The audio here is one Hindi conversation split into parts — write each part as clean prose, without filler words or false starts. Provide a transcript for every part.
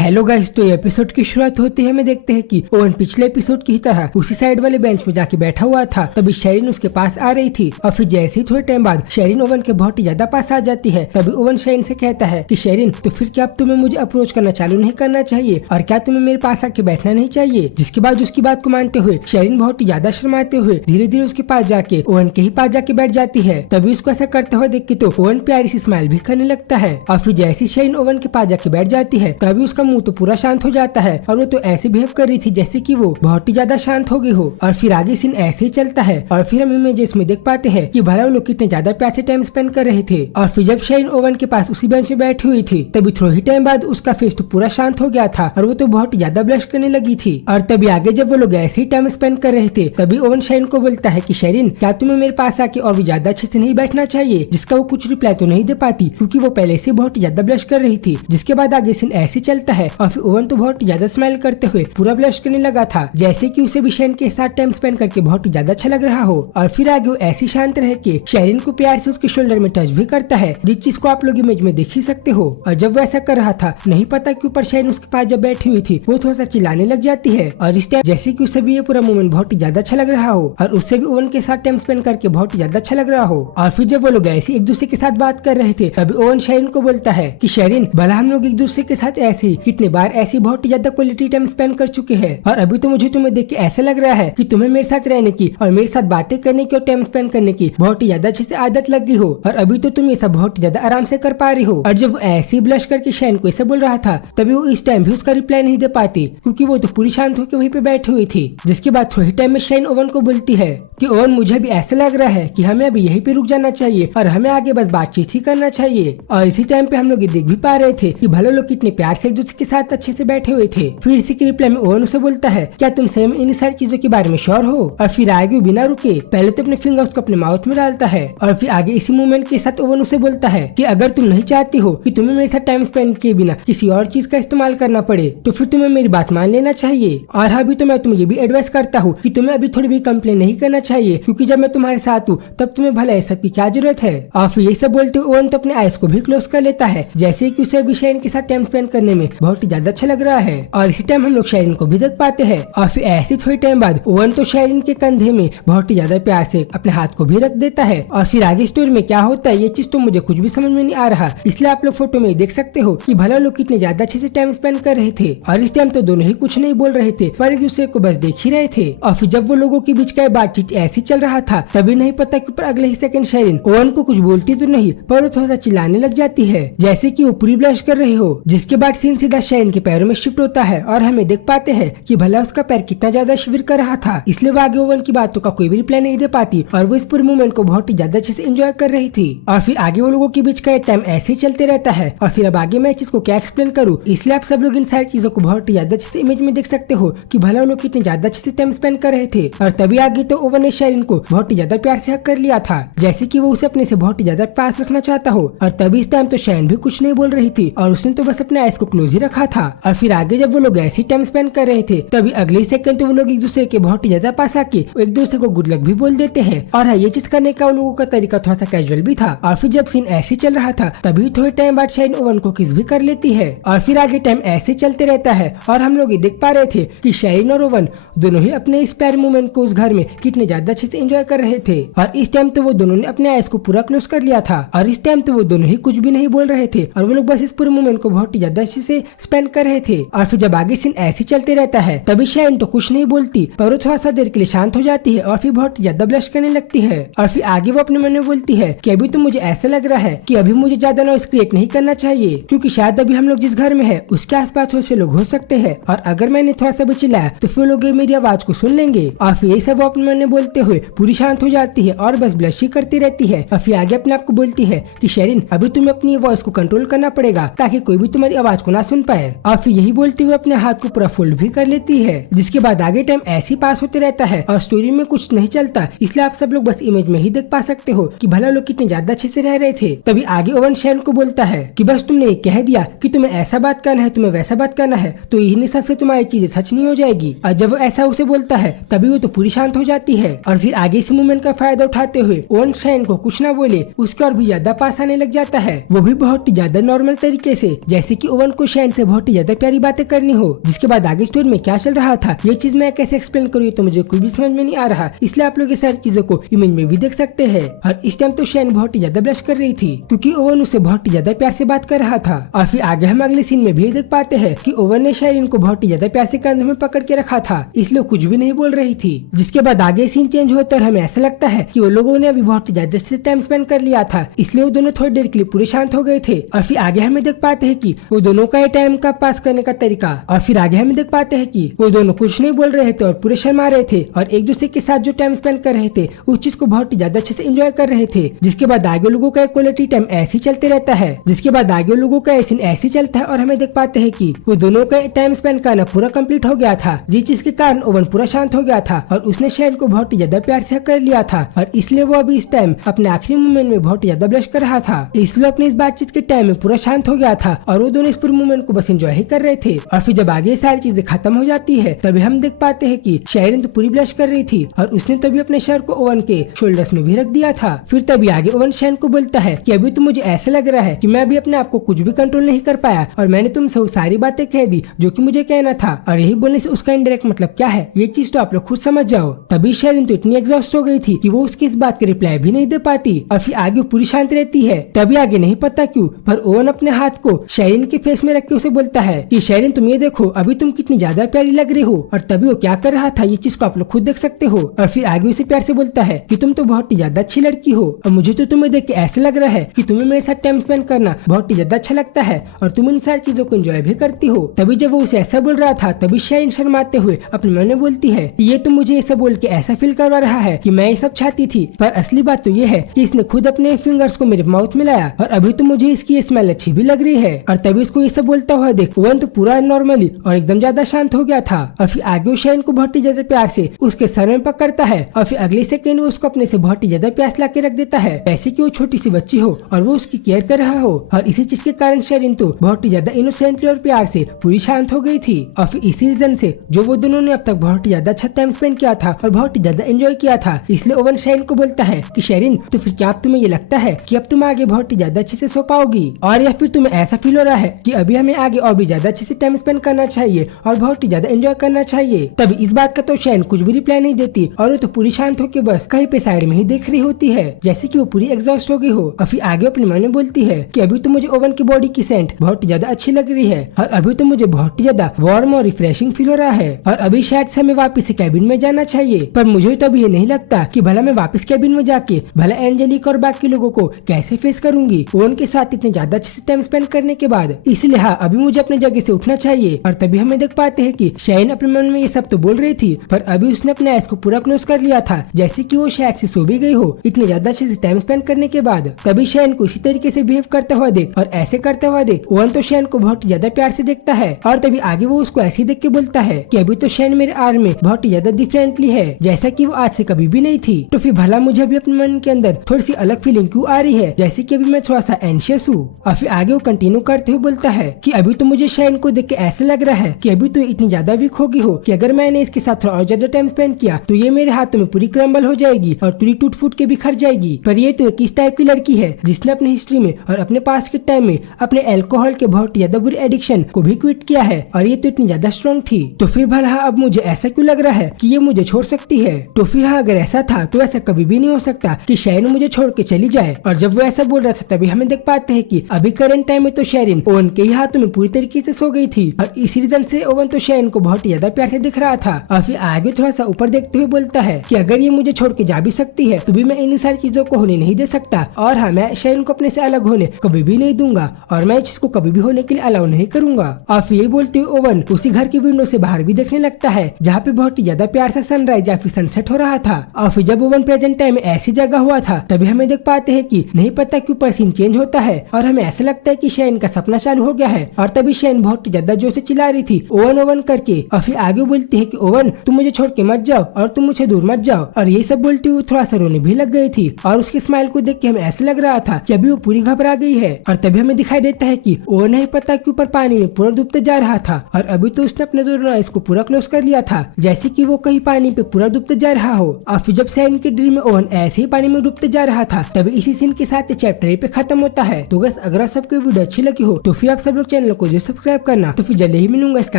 हेलो गाइस, तो एपिसोड की शुरुआत होती है। हमें देखते हैं कि ओवन पिछले एपिसोड की ही तरह उसी साइड वाले बेंच में जाके बैठा हुआ था। तभी शेरिन उसके पास आ रही थी और फिर जैसे ही थोड़े टाइम बाद शेरिन ओवन के बहुत ही ज्यादा पास आ जाती है। तभी ओवन शेरिन से कहता है कि शेरिन, तो फिर क्या अब तुम्हें मुझे अप्रोच करना चालू नहीं करना चाहिए और क्या तुम्हें मेरे पास आके बैठना नहीं चाहिए। जिसके बाद उसकी बात को मानते हुए शेरिन बहुत ही ज्यादा शर्माते हुए धीरे धीरे उसके पास जाके ओवन के ही पास जाके बैठ जाती है। तभी उसको ऐसा करते हुए देख के तो ओवन प्यारी सी स्माइल भी करने लगता है और फिर जैसे शेरिन ओवन के पास जाके बैठ जाती है तभी उसका मुंह तो पूरा शांत हो जाता है और वो तो ऐसे बिहेव कर रही थी जैसे कि वो बहुत ही ज्यादा शांत हो गई हो। और फिर आगे सीन ऐसे ही चलता है और फिर हम इमेजेस में देख पाते हैं कि भला वो लोग कितने ज्यादा प्यार से टाइम स्पेंड कर रहे थे। और फिर जब शेरिन ओवन के पास उसी बेंच में बैठी हुई थी तभी थोड़ी ही टाइम बाद उसका फेस तो पूरा शांत हो गया था और वो तो बहुत ज्यादा ब्लश करने लगी थी। और तभी आगे जब वो लोग ऐसे ही टाइम स्पेंड कर रहे थे तभी ओवन शेरिन को बोलता है कि शेरिन, क्या तुम्हें मेरे पास आके और भी ज्यादा अच्छे से नहीं बैठना चाहिए। जिसका वो कुछ रिप्लाई तो नहीं दे पाती क्योंकि वो पहले से बहुत ज्यादा ब्लश कर रही थी। जिसके बाद आगे सीन ऐसे चलता है और फिर ओवन तो बहुत ज्यादा स्माइल करते हुए पूरा ब्लश करने लगा था जैसे कि उसे भी शेरिन के साथ टाइम स्पेंड करके बहुत ही ज्यादा अच्छा लग रहा हो। और फिर आगे वो ऐसी शांत रह के शेरिन को प्यार से उसके शोल्डर में टच भी करता है, जिस चीज को आप लोग इमेज में देख ही सकते हो। और जब वो ऐसा कर रहा था नहीं पता क्यों पर शेरिन उसके पास जब बैठी हुई थी वो थोड़ा सा चिल्लाने लग जाती है और इस टाइम जैसे कि उसे भी ये पूरा मोमेंट बहुत ही ज्यादा अच्छा लग रहा हो और उससे भी ओवन के साथ टाइम स्पेंड करके बहुत ही ज्यादा अच्छा लग रहा हो। और फिर जब वो लोग ऐसे एक दूसरे के साथ बात कर रहे थे तभी ओवन शेरिन को बोलता है कि शेरिन, भला हम लोग एक दूसरे के साथ ऐसे ही कितने बार ऐसी बहुत ही ज्यादा क्वालिटी टाइम स्पेंड कर चुके हैं और अभी तो मुझे तुम्हें देख के ऐसा लग रहा है कि तुम्हें मेरे साथ रहने की और मेरे साथ बातें करने की और टाइम स्पेंड करने की बहुत ही ज्यादा अच्छे से आदत लग गई हो और अभी तो तुम ये सब बहुत ज्यादा आराम से कर पा रही हो। और जब वो ऐसे ही ब्लश करके शेरिन को ऐसा बोल रहा था तभी वो इस टाइम भी उसका रिप्लाई नहीं दे पाती क्योंकि वो तो पूरी शांत होकर वहीं पे बैठी हुई थी। जिसके बाद थोड़ी टाइम में शेरिन ओवन को बोलती है कि ओवन, मुझे भी ऐसा लग रहा है कि हमें अभी यहीं पे रुक जाना चाहिए और हमें आगे बस बातचीत ही करना चाहिए। और इसी टाइम पे हम लोग ये देख भी पा रहे थे कि भले लोग कितने प्यार से एक दूसरे के साथ अच्छे से बैठे हुए थे। फिर इसी के रिप्लाई में ओवन उसे बोलता है, क्या तुम सही में इन सारी चीजों के बारे में श्योर हो। और फिर आगे बिना रुके पहले तो अपने फिंगर्स को अपने माउथ में डालता है और फिर आगे इसी मूवमेंट के साथ ओवन उसे बोलता है कि अगर तुम नहीं चाहती हो कि तुम्हें मेरे साथ टाइम स्पेंड किए बिना किसी और चीज का इस्तेमाल करना पड़े तो फिर तुम्हें मेरी बात मान लेना चाहिए। और अभी तो मैं तुम्हें ये भी एडवाइस करता हूँ कि तुम्हें अभी थोड़ी भी कंप्लेन नहीं करना चाहिए क्योंकि जब मैं तुम्हारे साथ हूँ तब तुम्हें भला ये सब की क्या जरूरत है। और फिर ये सब बोलते हुए ओवन तो अपने आईज को भी क्लोज कर लेता है जैसे कि उसे अभी शेरिन के साथ टाइम स्पेंड करने में बहुत ही ज्यादा अच्छा लग रहा है। और इसी टाइम हम लोग शेरिन को भी देख पाते हैं और फिर ऐसे थोड़ी टाइम बाद ओवन तो शेरिन के कंधे में बहुत ही ज्यादा प्यार से अपने हाथ को भी रख देता है। और फिर आगे स्टोरी में क्या होता है ये चीज तो मुझे कुछ भी समझ में नहीं आ रहा, इसलिए आप लोग फोटो में देख सकते हो कि भला लोग कितने ज्यादा अच्छे से टाइम स्पेंड कर रहे थे और इस टाइम तो दोनों ही कुछ नहीं बोल रहे थे पर एक दूसरे को बस देख ही रहे थे। और फिर जब वो लोगों के बीच का बातचीत ऐसी चल रहा था तभी नहीं पता कि पर अगले ही सेकंड शेरिन ओवन को कुछ बोलती तो नहीं पर वो थोड़ा सा चिल्लाने लग जाती है जैसे कि वो पूरी ब्लश कर रही हो। जिसके बाद सीन सीधा शेरिन के पैरों में शिफ्ट होता है और हमें देख पाते हैं कि भला उसका पैर कितना ज्यादा शिविर कर रहा था, इसलिए वो आगे ओवन की बातों का कोई भी रिप्लाई नहीं दे पाती और वो इस पूरे मूवमेंट को बहुत ही ज्यादा अच्छे से एंजॉय कर रही थी। और फिर आगे वो लोगों के बीच का टाइम ऐसे ही चलते रहता है। और फिर अब आगे मैं इस चीज को क्या एक्सप्लेन करूँ, इसलिए आप सब लोग इन सारी चीजों को बहुत ही ज्यादा अच्छे से इमेज में देख सकते हो कि भला वो लोग कितने ज्यादा अच्छे से टाइम स्पेंड कर रहे थे। और तभी आगे तो ओवन ने शेरिन को बहुत ही ज्यादा प्यार से हक कर लिया था जैसे कि वो उसे अपने से बहुत ही ज्यादा पास रखना चाहता हो। और तभी इस टाइम तो शेरिन भी कुछ नहीं बोल रही थी और उसने तो बस अपने आईज को क्लोज ही रखा था। और फिर आगे जब वो लोग ऐसे टाइम स्पेंड कर रहे थे तभी अगले सेकंड तो वो लोग एक दूसरे के बहुत ही ज्यादा पास आके एक दूसरे को गुड लक भी बोल देते हैं। और हाँ, ये चीज करने का उन लोगों का तरीका थोड़ा सा कैजुअल भी था। और फिर जब सीन ऐसे चल रहा था तभी थोड़े टाइम बाद शेरिन ओवन को किस भी कर लेती है और फिर आगे टाइम ऐसे चलते रहता है और हम लोग ये देख पा रहे थे कि शेरिन और ओवन दोनों ही अपने इस प्यारे मोमेंट को उस घर में कितने ज्यादा अच्छे से एंजॉय कर रहे थे। और इस टाइम तो वो दोनों ने अपने आईज को पूरा क्लोज कर लिया था और इस टाइम तो वो दोनों ही कुछ भी नहीं बोल रहे थे और वो लोग बस इस पूरे मोमेंट को बहुत ही ज्यादा अच्छे से स्पेंड कर रहे थे। और फिर जब आगे सीन ऐसे चलते रहता है तभी शेरिन तो कुछ नहीं बोलती पर वो थोड़ा सा देर के लिए शांत हो जाती है और फिर बहुत ज्यादा ब्लश करने लगती है। और फिर आगे वो अपने मन में बोलती है कि अभी तो मुझे ऐसा लग रहा है कि अभी मुझे ज्यादा नॉइस क्रिएट नहीं करना चाहिए क्योंकि शायद अभी हम लोग जिस घर में है उसके आसपास थोड़े से लोग हो सकते हैं और अगर मैंने थोड़ा सा भी चिल्लाया तो फिर लोग मेरी आवाज को सुन लेंगे। और फिर ये सब वो अपने मन में बोलते हुए पूरी शांत हो जाती है और बस ब्लश ही करती रहती है। और फिर आगे अपने आप को बोलती है कि शेरिन, अभी तुम्हें अपनी वॉइस को कंट्रोल करना पड़ेगा ताकि कोई भी तुम्हारी आवाज को ना सुन पाए। और फिर यही बोलते हुए अपने हाथ को पूरा फोल्ड भी कर लेती है। जिसके बाद आगे टाइम ऐसे ही पास होते रहता है और स्टोरी में कुछ नहीं चलता, इसलिए आप सब लोग बस इमेज में ही देख पा सकते हो कि भला लोग कितने ज्यादा अच्छे से रह रहे थे। तभी आगे ओवन शेरिन को बोलता है कि बस तुमने कह दिया कि तुम्हें ऐसा बात करना है, तुम्हें वैसा बात करना है, तो इन सब से तुम्हारी चीजें सच नहीं हो जाएगी। और जब वो ऐसा उसे बोलता है तभी वो तो पूरी शांत हो जाती है। और फिर आगे इस मूवमेंट का फायदा उठाते हुए ओवन शेरिन को कुछ ना बोले उसके और भी ज्यादा पास आने लग जाता है, वो भी बहुत ही ज्यादा नॉर्मल तरीके से, जैसे कि ओवन को शेरिन शैन से बहुत ही ज्यादा प्यारी बातें करनी हो। जिसके बाद आगे स्टोरी में क्या चल रहा था, ये चीज मैं कैसे एक्सप्लेन करूँ तो मुझे कुछ भी समझ में नहीं आ रहा, इसलिए आप लोग ये सारी चीजों को इमेज में भी देख सकते हैं। और इस टाइम तो शैन बहुत ही ज्यादा ब्लश कर रही थी क्योंकि ओवन उसे बहुत ही ज्यादा प्यार से बात कर रहा था। और फिर आगे हम अगले सीन में भी देख पाते हैं कि ओवन ने शेरिन को बहुत ही ज्यादा प्यार से कंधे में पकड़ के रखा था, इसलिए कुछ भी नहीं बोल रही थी। जिसके बाद आगे सीन चेंज होता है और हमें ऐसा लगता है कि वो लोगों ने अभी बहुत ही ज्यादा से टाइम स्पेंड कर लिया था, इसलिए वो दोनों थोड़ी देर के लिए पूरे शांत हो गए थे। और फिर आगे हमें देख पाते हैं कि वो दोनों का टाइम का पास करने का तरीका। और फिर आगे हमें देख पाते हैं कि वो दोनों कुछ नहीं बोल रहे थे और पूरे शर्मा रहे थे और एक दूसरे के साथ जो टाइम स्पेंड कर रहे थे उस चीज को बहुत ही ज्यादा अच्छे से एंजॉय कर रहे थे। जिसके बाद आगे लोगों का क्वालिटी टाइम ऐसे ही चलते रहता है। जिसके बाद आगे लोगों का सीन ऐसे ही चलता है और हमें देख पाते हैं कि वो दोनों का टाइम स्पेंड करना पूरा कंप्लीट हो गया था, जिस चीज के कारण ओवन पूरा शांत हो गया था और उसने शैन को बहुत ही ज्यादा प्यार से कर लिया था और इसलिए वो अभी इस टाइम अपने आखिरी मोमेंट में बहुत ही ज्यादा ब्लश कर रहा था। इसलिए अपनी इस बातचीत के टाइम में पूरा शांत हो गया था और वो दोनों इस पूरे मोमेंट को बस एंजॉय ही कर रहे थे। और फिर जब आगे सारी चीजें खत्म हो जाती है तभी हम देख पाते हैं कि शेरिन तो पूरी ब्लश कर रही थी और उसने तभी अपने सर को ओवन के शोल्डर्स में भी रख दिया था। फिर तभी आगे ओवन शैन को बोलता है कि अभी तो मुझे ऐसा लग रहा है कि मैं अभी अपने आप को कुछ भी कंट्रोल नहीं कर पाया और मैंने तुमसे वो सारी बातें कह दी जो कि मुझे कहना था, और यही बोलने से उसका इनडायरेक्ट मतलब क्या है ये चीज तो आप लोग खुद समझ जाओ। तभी शेरिन तो इतनी एग्जॉस्ट हो गई थी कि वो उसकी इस बात के रिप्लाई भी नहीं दे पाती और फिर आगे पूरी शांत रहती है। तभी आगे नहीं पता क्यों पर ओवन अपने हाथ को शेरिन के फेस में रख के उसे बोलता है कि शेरिन तुम ये देखो अभी तुम कितनी ज्यादा प्यारी लग रही हो। और तभी वो क्या कर रहा था ये चीज को आप लोग खुद देख सकते हो। और फिर आगे उसे प्यार से बोलता है कि तुम तो बहुत ही ज्यादा अच्छी लड़की हो और मुझे तो तुम्हें देख के ऐसा लग रहा है कि तुम्हें मेरे साथ टाइम स्पेंड करना बहुत ही ज्यादा अच्छा लगता है और तुम इन सारी चीजों को एंजॉय भी करती हो। तभी जब वो उसे ऐसा बोल रहा था तभी शेरिन शर्माते हुए अपने मन में बोलती है कि ये तो मुझे ऐसा बोल के ऐसा फील करवा रहा है कि मैं ये सब चाहती थी, पर असली बात तो ये है कि इसने खुद अपने फिंगर्स को मेरे माउथ में लाया और अभी तो मुझे इसकी ये स्मेल अच्छी भी लग रही है। और तभी इसको ये सब बोलता हुआ देख ओवन तो पूरा नॉर्मली और एकदम ज्यादा शांत हो गया था। और फिर आगे शेरिन को बहुत ही ज्यादा प्यार से उसके सर में पकड़ता है और फिर अगले सेकंड वो उसको अपने से बहुत ही ज्यादा प्यास ला के रख देता है, ऐसे कि वो छोटी सी बच्ची हो और वो उसकी केयर कर रहा हो। और इसी चीज के कारण शेरिन तो बहुत ही ज्यादा इनोसेंटली और प्यार से पूरी शांत हो गई थी। और फिर इसी रीजन से जो वो दोनों ने अब तक बहुत ही ज्यादा अच्छा टाइम स्पेंड किया था और बहुत ही ज्यादा एंजॉय किया था, इसलिए ओवन शेरिन को बोलता है कि शेरिन तो फिर क्या अब तुम्हें ये लगता है कि अब तुम आगे बहुत ही ज्यादा अच्छे से सो पाओगी, और या फिर तुम्हें ऐसा फील हो रहा है कि अभी हमें आगे और भी ज्यादा अच्छे से टाइम स्पेंड करना चाहिए और बहुत ही ज्यादा एंजॉय करना चाहिए। तभी इस बात का तो शेरिन कुछ भी रिप्लाई नहीं देती और वो तो पूरी शांत होकर बस कहीं पे साइड में ही देख रही होती है, जैसे कि वो पूरी एग्जॉस्ट हो गई हो। और फिर आगे अपने मन में बोलती है कि अभी तो मुझे ओवन की बॉडी की सेंट बहुत ही ज्यादा अच्छी लग रही है और अभी तो मुझे बहुत ही ज्यादा वार्म और रिफ्रेशिंग फील हो रहा है और अभी शायद से हमें वापस से कैबिन में जाना चाहिए। पर मुझे तो अभी ये नहीं लगता कि भला मैं वापस कैबिन में जाके भला एंजेलिक और बाकी लोगों को कैसे फेस करूंगी ओवन के साथ इतने ज्यादा अच्छे से टाइम स्पेंड करने के बाद, इसलिए हाँ अभी मुझे अपने जगह से उठना चाहिए। और तभी हमें देख पाते हैं कि शेरिन अपने मन में ये सब तो बोल रही थी पर अभी उसने अपने आईज को पूरा क्लोज कर लिया था, जैसे कि वो शायद से सो भी गई हो इतने ज्यादा अच्छे से टाइम स्पेंड करने के बाद। तभी शेरिन को इसी तरीके से बिहेव करता हुआ देख और ऐसे करता हुआ देख ओवन तो शेरिन को बहुत ज्यादा प्यार से देखता है। और तभी आगे वो उसको ऐसे देख के बोलता है कि अभी तो शेरिन मेरे आर्म में बहुत ही ज्यादा डिफरेंटली है, जैसा कि वो आज से कभी भी नहीं थी। तो फिर भला मुझे अभी अपने मन के अंदर थोड़ी सी अलग फीलिंग क्यों आ रही है, जैसे कि अभी मैं थोड़ा सा एंशियस हूँ। और फिर आगे वो कंटिन्यू करते हुए बोलता है कि अभी तो मुझे शेरिन को देख के ऐसा लग रहा है कि अभी तो इतनी ज्यादा वीक होगी हो कि अगर मैंने इसके साथ थोड़ा और ज्यादा टाइम स्पेंड किया तो ये मेरे हाथों में पूरी क्रम्बल हो जाएगी और पूरी टूट फूट के बिखर जाएगी। पर ये तो एक इस टाइप की लड़की है जिसने अपनी हिस्ट्री में और अपने पास के टाइम में अपने अल्कोहल के बहुत ज्यादा बुरे एडिक्शन को भी क्विट किया है और ये तो इतनी ज्यादा स्ट्रॉन्ग थी। तो फिर भला अब मुझे ऐसा क्यों लग रहा है कि ये मुझे छोड़ सकती है। तो फिर हाँ अगर ऐसा था तो ऐसा कभी भी नहीं हो सकता कि शेरिन मुझे छोड़ के चली जाए। और जब वो ऐसा बोल रहा था तभी हमें देख पाते हैं कि अभी करंट टाइम में तो शेरिन ओवन के ही हाथों में पूरी तरीके से सो गई थी और इसी रीजन से ओवन तो शेरिन को बहुत ज्यादा प्यार से दिख रहा था। और फिर आगे थोड़ा सा ऊपर देखते हुए बोलता है कि अगर ये मुझे छोड़ के जा भी सकती है तो भी मैं इन सारी चीजों को होने नहीं दे सकता और हाँ मैं शेरिन को अपने से अलग होने कभी भी नहीं दूंगा और मैं इस चीज को कभी भी होने के लिए अलाउ नहीं करूंगा। और फिर ये बोलते हुए ओवन उसी घर की विंडो से बाहर भी देखने लगता है जहाँ पे बहुत ही ज्यादा प्यार से सनराइज या फिर सनसेट हो रहा था। और फिर जब ओवन प्रेजेंट टाइम में ऐसी जगह हुआ था तभी हमें देख पाते हैं कि नहीं पता क्यों पर सीन चेंज होता है और हमें ऐसा लगता है कि शेरिन का सपना चालू हो गया है। और तभी शेरिन बहुत ज्यादा जोर से चिल्ला रही थी ओवन ओवन करके। और फिर आगे बोलती है कि ओवन तुम मुझे छोड़ के मत जाओ और तुम मुझे दूर मत जाओ। और ये सब बोलते हुए थोड़ा सा रोने भी लग गई थी और उसकी स्माइल को देख के हमें ऐसा लग रहा था कि अभी वो पूरी घबरा गई है। और तभी हमें दिखाई देता है कि ओवन नहीं पता क्यों पर पानी में पूरा डूबते जा रहा था और अभी तो उसने अपने दोनों आईज को पूरा क्लोज कर लिया था जैसे कि वो कहीं पानी पे पूरा डूबते जा रहा हो। और फिर जब शेरिन के ड्रीम में ओवन ऐसे ही पानी में डूबते जा रहा था तभी इसी सीन के साथ चैप्टर पे खत्म होता है। तो बस अगर आप सबको वीडियो अच्छी लगी हो तो फिर आप सब लोग चैनल को जो सब्सक्राइब करना। तो फिर जल्दी ही मिलूंगा इसके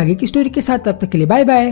आगे की स्टोरी के साथ, तब तक के लिए बाय बाय।